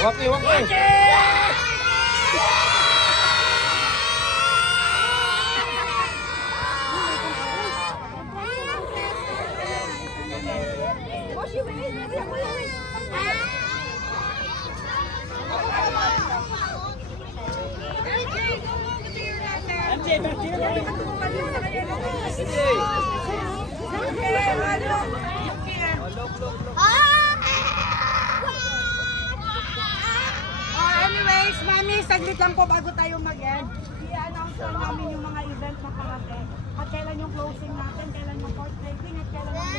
Waki, waki. Anyways, mami, saglit lang po bago tayo mag-end. I-announce lang namin yung mga event na parating. At kailan yung closing natin, kailan yung court trading, at kailan yung...